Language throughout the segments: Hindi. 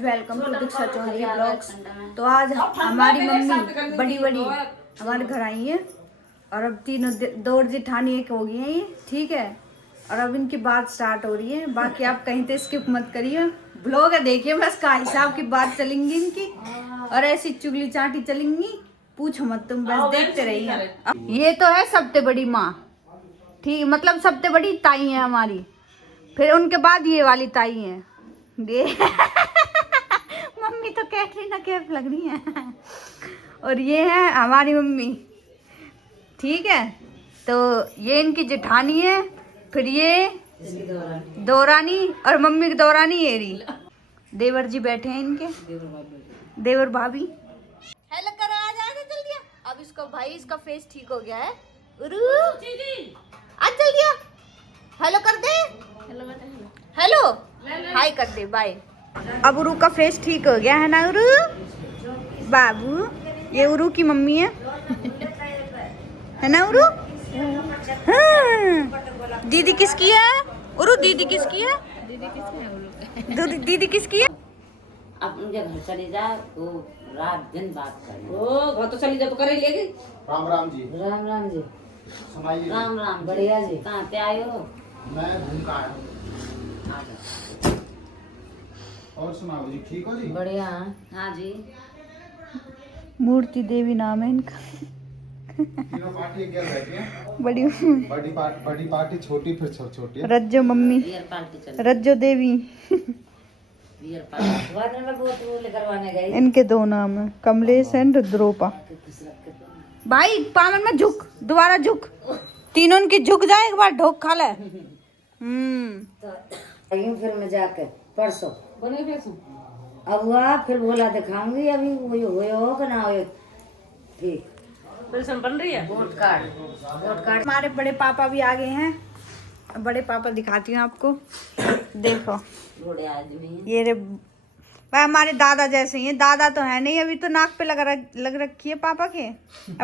Welcome to Diksha Chaudhary blogs. तो आज हमारी मम्मी बड़ी हमारे घर आई है और अब तीनों दो जेठानी एक हो गई है ये, ठीक है। और अब इनकी बात स्टार्ट हो रही है, बाकी आप कहीं तो स्किप मत करिए, ब्लॉग है देखिए बस। का हिसाब की बात चलेंगी इनकी और ऐसी चुगली चाटी चलेंगी, पूछो मत तुम, बस देखते रहिए। ये तो है सबसे बड़ी माँ, ठीक, मतलब सबसे बड़ी ताई है हमारी, फिर उनके बाद ये वाली ताई है ये मम्मी तो कैटरीना कैफ लग रही है और ये है हमारी मम्मी, ठीक है। तो ये इनकी जेठानी है, फिर ये दौरानी और मम्मी की दौरानी ये रही। देवर जी बैठे हैं इनके, देवर भाभी। हेलो करो, आ जा जल्दी। अब इसको भाई इसका फेस ठीक हो गया है, आज चल दिया। हेलो कर दे, हेलो हाय कर दे, बाय। अब उरू का फेस ठीक हो गया है ना उरू बाबू। ये उरू की मम्मी है ना उरू। हाँ। दीदी किसकी है उरू, दीदी किसकी है, दीदी किसकी है। अब उनके घर चली जा तो रात दिन बात कर। ओ घर तो चली जा तो करे लेगी। राम राम जी। राम राम जी। सुनाइए। राम राम, बढ़िया जी। कहाँ पे आए हो? मैं घूम का आया हूँ। और सुनाओ जी, ठीक हो जी? बढ़िया। हाँ जी। मूर्ति देवी नाम है इनका। तीनों पार्टी एक जगह रहती हैं। बड़ी पार्टी छोटी, फिर छोटी। रज्जो मम्मी, बियर पार्टी चल। रज्जो देवी। बियर पार्टी वाले में बहुत रोल करवाने गई। इनके दो नाम है, कमलेश एंड रुद्रोपा। भाई पावन में झुक, दोबारा झुक, तीनों इनकी झुक जाए, एक बार ढोक खा ले। तो फिर मैं जाके परसों अब हुआ, फिर बोला दिखाऊंगी, अभी वही हो कि ना हो। ठीक बन रही है। वोट कार्ड हमारे बड़े पापा भी आ गए हैं, बड़े पापा दिखाती हूँ आपको, देखो बूढ़े आदमी। ये रे भाई, हमारे दादा जैसे ही हैं। दादा तो है नहीं, अभी तो नाक पे लग रखी है पापा के।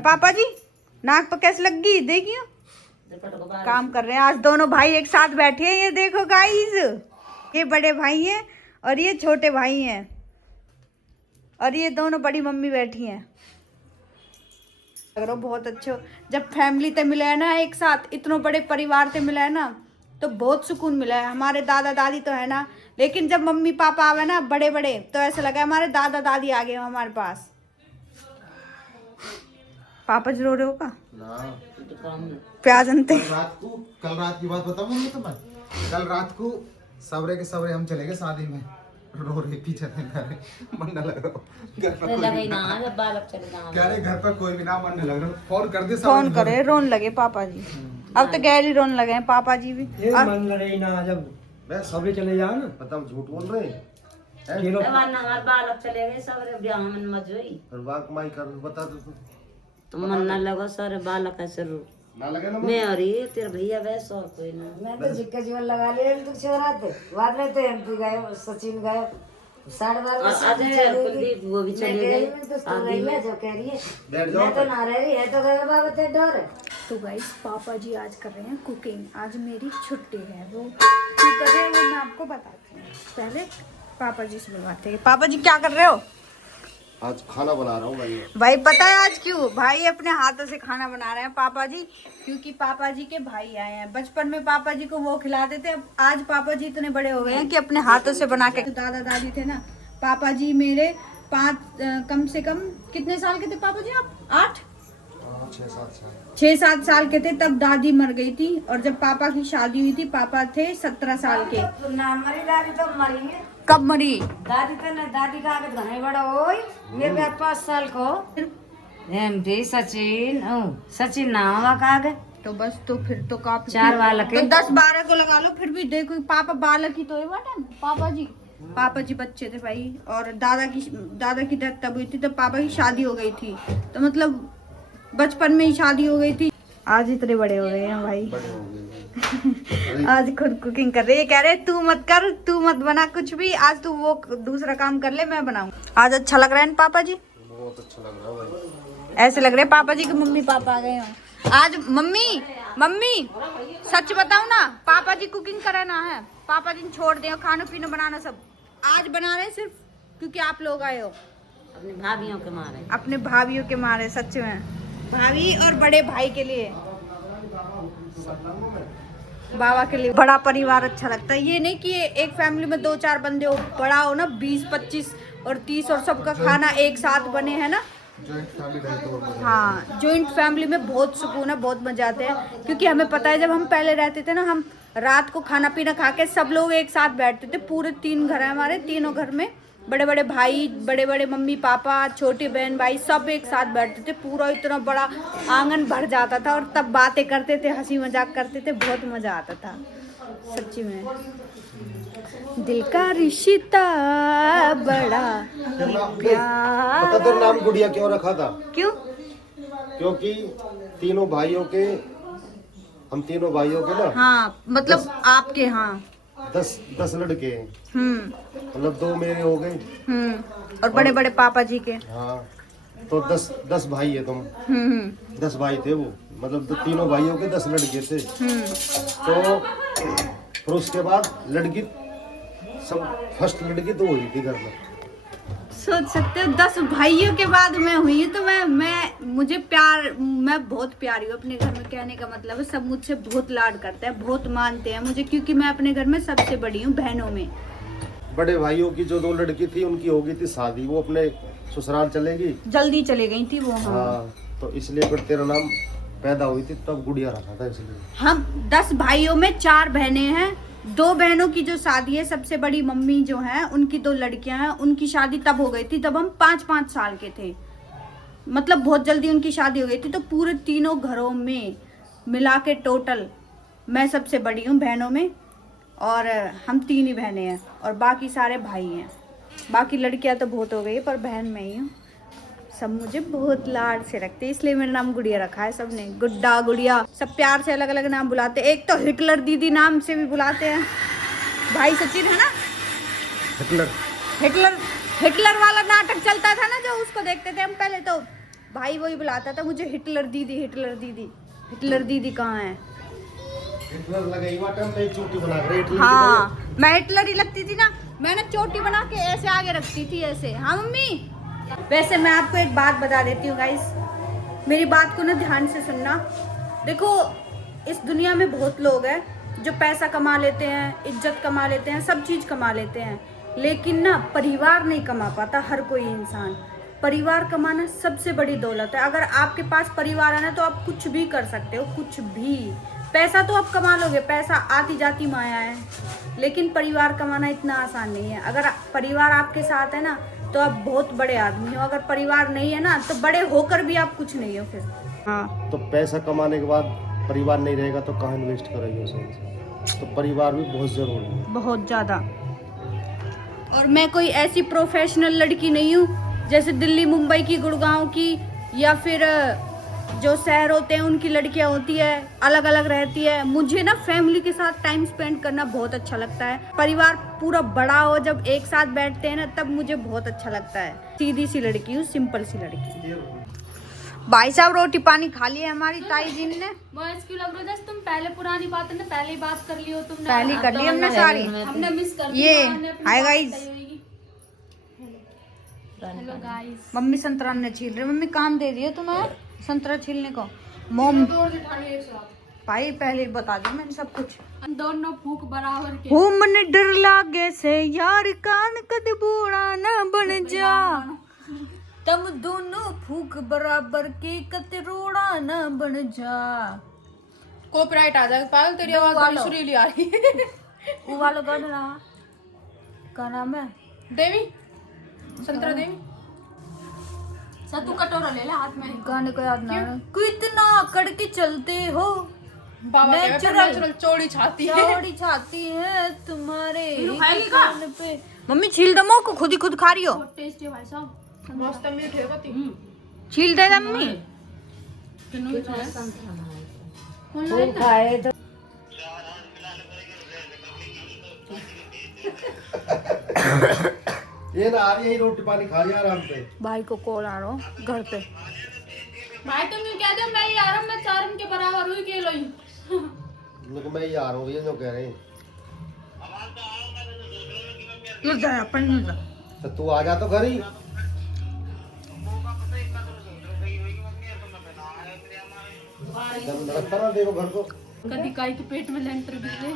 पापा जी नाक पे कैसे लग गई, देखियो काम कर रहे हैं। आज दोनों भाई एक साथ बैठे हैं, ये देखो गाइस, ये बड़े भाई हैं और ये छोटे भाई हैं, और ये दोनों बड़ी मम्मी बैठी हैं। अगर बहुत अच्छे हो, जब फैमिली ते मिले है ना एक साथ, इतने बड़े परिवार से मिला है ना, तो बहुत सुकून मिला है। हमारे दादा दादी तो है ना, लेकिन जब मम्मी पापा आवे ना बड़े बड़े, तो ऐसा लगा हमारे दादा दादी आ गए हमारे पास। पापा जी रो रहे हो का प्याज अंते। कल रात की बात बताऊँ मम्मी तुम्हें। कल रात को सवरे के सवरे हम चले गए शादी में, रो रही पीछे मन न लग रहा, क्या रे घर पर कोई भी ना, मन न लग रहा। फोन कर दे, फोन करे रोन लगे पापा जी। अब तो गैर ही रोन लगे हैं पापा जी भी। मन लगे ना, जब सबे चले जाओ ना, पता हम झूठ बोल रहे बालक चले गए सब ब्याह में मजोई कमाई कर, बता तो मन न लगा सारे बालक ऐसे ना लगे ना। मैं और ये तेरे भैया वैसे और कोई ना। मैं तो जिक्का जीवन लगा लिया तू छोरा थे बाद में तो एमपी गए, सचिन गए, 12:30 कुलदीप वो भी चले गए। आगे में जो कह रही है मैं तो ना रह रही है, तो गए बाबा ते डर है। तो गाइस पापा जी आज कर रहे हैं कुकिंग, आज मेरी छुट्टी है। वो क्यों कर रहे हैं वो मैं आपको बताती हूँ, पहले पापा जी से मिलवाते हैं। पापा जी क्या कर रहे हो? आज खाना बना रहा हूँ भाई पता है आज क्यों? भाई अपने हाथों से खाना बना रहे हैं पापा जी, क्योंकि पापा जी के भाई आए हैं। बचपन में पापा जी को वो खिलाते थे, अब आज पापा जी इतने बड़े हो गए हैं कि अपने हाथों से बना के। दादा दादी थे ना पापा जी मेरे, कम से कम कितने साल के थे पापा जी आप? 6-7 साल के थे तब दादी मर गई थी, और जब पापा की शादी हुई थी पापा थे 17 साल के। हमारी दादी तो मरी है। कब मरी? दादी तो ना, दादी का आगे घने बड़ा हो मेरे 5 साल को एमपी सचिन नाम का आगे। तो बस, तो फिर तो काफी 4 बालक तो 10-12 को लगा लो, फिर भी देखो पापा बालक ही तो है पापा जी बच्चे थे भाई। और दादा की डेथ तब हुई थी तब पापा की शादी हो गई थी, तो मतलब बचपन में ही शादी हो गई थी। आज इतने बड़े हो गए हैं भाई आज खुद कुकिंग कर रहे हैं। कह रहे तू मत कर, तू मत बना कुछ भी, आज तू वो दूसरा काम कर ले, मैं बनाऊं। आज अच्छा लग रहा है ना पापा जी? बहुत अच्छा लग रहा है भाई। ऐसे लग रहे हैं पापा जी के मम्मी पापा आ गए हो आज। मम्मी सच बताऊं ना, पापा जी कुकिंग करे ना है, पापा जी छोड़ दे खाना पीना बनाना सब आज बना रहे हैं, सिर्फ क्योंकि आप लोग आए हो अपनी भाभीियों के मारे, अपने भाभीियों के मारे, सच में भाभी और बड़े भाई के लिए, बाबा के लिए। बड़ा परिवार अच्छा लगता है, ये नहीं कि एक फैमिली में 2-4 बंदे हो, बड़ा हो ना 20-25 और 30 और सबका खाना एक साथ बने, है ना। हाँ, जॉइंट फैमिली में बहुत सुकून है, बहुत मजा आते हैं। क्योंकि हमें पता है जब हम पहले रहते थे ना, हम रात को खाना पीना खा के सब लोग एक साथ बैठते थे। पूरे 3 घर हैं हमारे, तीनों घर में बड़े बड़े भाई, बड़े बड़े मम्मी पापा, छोटी बहन भाई, सब एक साथ बैठते थे। पूरा इतना बड़ा आंगन भर जाता था और तब बातें करते थे, हंसी मजाक करते थे, बहुत मजा आता था सच्ची में। दिल का रिश्ता बड़ा प्यारा। पता तेरा नाम गुड़िया क्यों रखा था? क्यों? क्योंकि तीनों भाइयों के, हम तीनों भाइयों के ना, हाँ मतलब आपके, हाँ 10 लड़के हैं, मतलब 2 मेरे हो गए, और बड़े बड़े पापा जी के, हाँ तो 10 भाई है तुम। 10 भाई थे वो, मतलब तीनों भाइयों के 10 लड़के थे। तो फिर उसके बाद लड़की, सब फर्स्ट लड़की तो हुई थी घर में। सोच सकते हो 10 भाइयों के बाद मैं हुई, तो मुझे प्यार, मैं बहुत प्यारी हूँ अपने घर में। कहने का मतलब है सब मुझसे बहुत लाड करते हैं, बहुत मानते हैं मुझे, क्योंकि मैं अपने घर में सबसे बड़ी हूँ बहनों में। बड़े भाइयों की जो 2 लड़की थी उनकी हो गई थी शादी, वो अपने ससुराल चलेगी, जल्दी चले गई थी वो। हाँ तो इसलिए फिर तेरा नाम पैदा हुई थी तब गुड़िया रखा था इसलिए। हम 10 भाइयों में 4 बहनें हैं। 2 बहनों की जो शादी है, सबसे बड़ी मम्मी जो है उनकी 2 लड़कियां हैं, उनकी शादी तब हो गई थी जब हम 5-5 साल के थे, मतलब बहुत जल्दी उनकी शादी हो गई थी। तो पूरे तीनों घरों में मिला के टोटल मैं सबसे बड़ी हूँ बहनों में, और हम 3 ही बहनें हैं और बाकी सारे भाई हैं। बाकी लड़कियां तो बहुत हो गई पर बहन मैं ही हूँ। सब मुझे बहुत लाड से रखते हैं, इसलिए मेरा नाम गुड़िया रखा है सबने। गुड्डा, गुड़िया, सब प्यार से अलग अलग नाम बुलाते हैं। एक तो हिटलर दीदी नाम से भी बुलाते हैं। भाई सचिन है ना, हिटलर वाला नाटक चलता था ना जो, उसको देखते थे हम पहले, तो भाई वही बुलाता था मुझे हिटलर दीदी, हिटलर दीदी। हिटलर दीदी कहाँ है? हिटलर लगाई वाटम में चोटी बना कर हिटलर। हाँ मैं हिटलर ही लगती थी ना, मैंने चोटी बना के ऐसे आगे रखती थी ऐसे। हाँ मम्मी। वैसे मैं आपको एक बात बता देती हूँ गाइस, मेरी बात को ना ध्यान से सुनना। देखो इस दुनिया में बहुत लोग हैं जो पैसा कमा लेते हैं, इज्जत कमा लेते हैं, सब चीज़ कमा लेते हैं, लेकिन ना परिवार नहीं कमा पाता हर कोई इंसान। परिवार कमाना सबसे बड़ी दौलत है। अगर आपके पास परिवार है ना तो आप कुछ भी कर सकते हो, कुछ भी। पैसा तो आप कमा लोगे, पैसा आती जाती माया है, लेकिन परिवार कमाना इतना आसान नहीं है। अगर परिवार आपके साथ है ना तो आप बहुत बड़े आदमी हो, अगर परिवार नहीं है ना तो बड़े होकर भी आप कुछ नहीं हो फिर। हाँ तो पैसा कमाने के बाद परिवार नहीं रहेगा तो कहाँ इन्वेस्ट करेंगे उसे? तो परिवार भी बहुत जरूरी है, बहुत ज़्यादा। और मैं कोई ऐसी प्रोफेशनल लड़की नहीं हूँ जैसे दिल्ली, मुंबई की, गुड़गांव की, या फिर जो शहर होते हैं उनकी लड़कियां होती है, अलग अलग रहती है। मुझे ना फैमिली के साथ टाइम स्पेंड करना बहुत अच्छा लगता है। परिवार पूरा बड़ा हो जब एक साथ बैठते हैं ना तब मुझे बहुत अच्छा लगता है। सीधी सी लड़की हूँ, सिंपल सी लड़की। भाई साहब रोटी पानी खा लिया हमारी ताई जी ने। क्यों लग रहा है जैसे तुम पहले पुरानी बात है ना, पहले ही बात कर ली हो तुमने। पहले कर ली हमने सारी, हमने मिस कर दी। ये hi guys, hello guys. Mummy संतरा ने छील रही। मम्मी काम दे दिया तुम्हें संतरा छीलने को? मोम भाई पहले ही बता दिया मैंने सब कुछ। दोनों फूक बराबर के। हो मन डर लागे से यार कान कद बूढ़ा न बन जा, तम दोनों फूक बराबर के कतरोड़ा न बन जा। कॉपीराइट आ जाएगा पागल, तेरी आवाज बड़ी सुरीली आ रही है। वो वाला गाना का नाम है देवी, संतरा देवी। तू कटोरा ले ले हाथ में। गाने को याद ना है। कितना कड़के चलते हो, बाबा नेचुरल चौड़ी छाती है, चौड़ी छाती है तुम्हारे कान पे। मम्मी छील दमो को खुद ही खुद खा रही हो। टेस्टी है भाई साहब, मस्त मीठे होती। छील दे मम्मी। खाए तो ये ना आ रही है रोटी पानी खा लिया आराम से। भाई को कॉल आ रहा हो घर पे। भाई तुम यूं कह दो मैं ही आ रहा हूं, मैं चारम के बराबर हुई के लोई। लोग मैं ही आ रहा हूँ, ये जो कह रहे हैं। तो तू आ जा तो घर ही। रखता ना देखो घर को। कभी काई के पेट में लेंटर गिरे।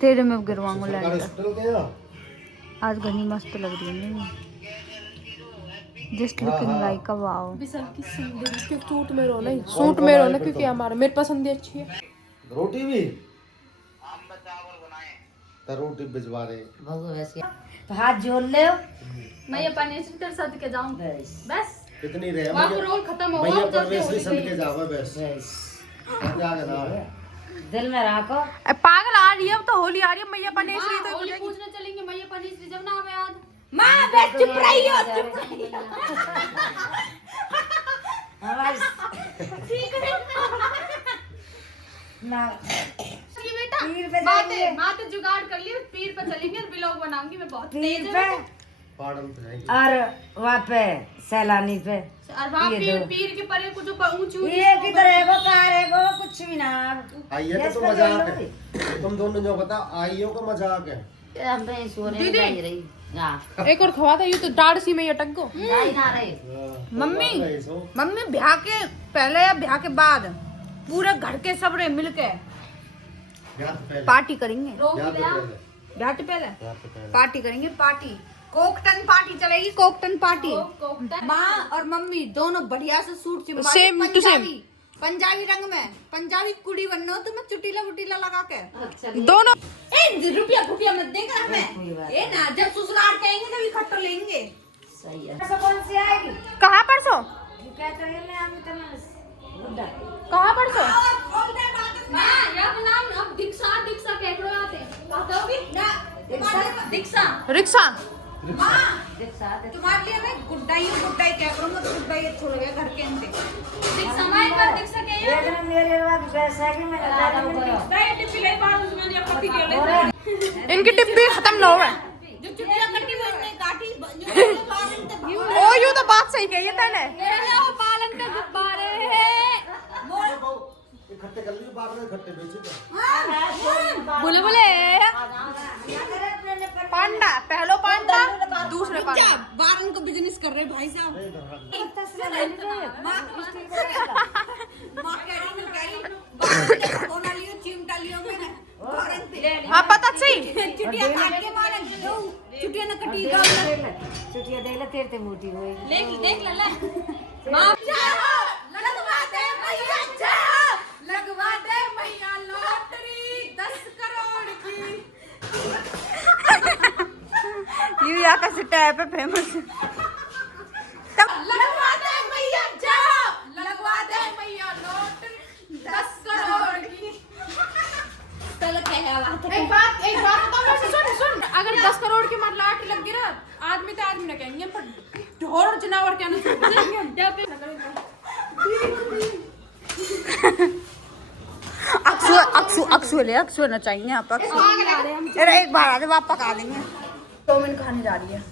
तेरे में गिरवाऊंगा सरकारी लैंटर। हॉस्पिटल के यहाँ। आज घनी मस्त लग रही है नहीं, just looking like a wow. Vishal की संदेश के सूट में रोना, सूट में रोना क्योंकि हमारा मेरे पसंद अच्छी है। रोटी भी तो रोटी भिजवा रहे। भगो वैसे तो हाथ जोड़ ले। मैं ये पनीर से तेरे साथ के जाऊं बस। कितनी रहे वहाँ को रोल खत्म हो भैया गया। परमेश्वरी संत के जावा बस। क्या कहना है? दिल में रखो। पागल आ रही है, अब तो होली आ रही है। मैया पनेश्वरी तो होली पूछने चलेंगे मैया पनीर जब ना आवे याद। मां बस चुप रही हो, चुप रही हो। ठीक है ना ये बेटा पीर पे बातें जुगाड़ कर ली, पीर पे चलेंगे और ब्लॉग बनाऊंगी मैं। बहुत पीर तेज पे है पाड़न पे जाएंगे। और वहाँ पे सैलानी पे और वहाँ पीर के परे कुछ ऊंची ऊंची ये किधर है वो कार है वो कुछ भी ना। आइए तो मजाक है। तुम दोनों जो बता आइयो को मजाक है। हम तो सोने में जा रही ना। एक और खवा था, ये तो दाढ़ सी में ये अटक गो। नहीं ना रहे। मम्मी ब्याह के पहले या ब्याह के बाद पूरे घर के सब रे मिलके पार्टी करेंगे। ब्याह के पहले पार्टी करेंगे। पार्टी कोकटन पार्टी चलेगी, कोकटन पार्टी। माँ और मम्मी दोनों बढ़िया से suit same to same Punjabi रंग में, पंजाबी कुड़ी बनना हो तुम्हें, चुटीला वुटीला लगा के दोनों। रुपया फुटिया मत देगा हमें ये ना, जब ससुराल कहेंगे तब इकट्ठा लेंगे। सही है। ऐसा कौन सी आएगी? कहाँ परसों? कहते हैं ले हम तो बुड्ढा कहाँ परसों? माँ यार नाम अब दीक्षा दीक्षा केकड़ो आते कहते होगी ना, दीक्षा रिक्शा। माँ दीक्षा तुम्हारे लिए मैं गुड्डाई केकड़ो मत, गुड्डाई अच्छा लगे घर के अंदर। दीक्षा माई पर दीक्षा के ये देखना मेरे बाद पैसा की मैं दाई टिप्पी ले बार उसमें ये पति के ले इनकी टिप्पी खत्म ना होवे। जो चुटिया कट्टी वो ने काटी जो बारन तक ओ यू तो बात सही कही है तैने। पालन के गुब्बारे इकट्ठे कर लिए बाद में इकट्ठे बेचे। बोले बोले पांडा, पहलो पांडा दूसरे पांडा। बारन को बिजनेस कर रहे भाई साहब। माँ कह रही बारन सोना लियो, चिमटा लियो मैंने बारन पे। हाँ पता सही। चुटिया काट के मारे दो, चुटिया न कटी गाल छुट्टियां दे ले तेरे ते मोटी होई। देख ले माँ लगवा दे मैया जा, लगवा दे मैया लॉटरी 10 करोड़ की। ये यहाँ का स्टेप है फेमस। लगवा दे मैया जा, लगवा दे मैया लॉटरी 10 करोड़ की। चल क्या बात है। एक बात बताओ, सुन अगर 10 करोड़ की मत लाटरी लग गई ना, आदमी तो आदमी ना कहेंगे पर ढोर और जनावर क्या अक्सू ना चाहिए आप। अरे एक बार आते वापस पका देंगे। 2 मिनट खाने जा रही है।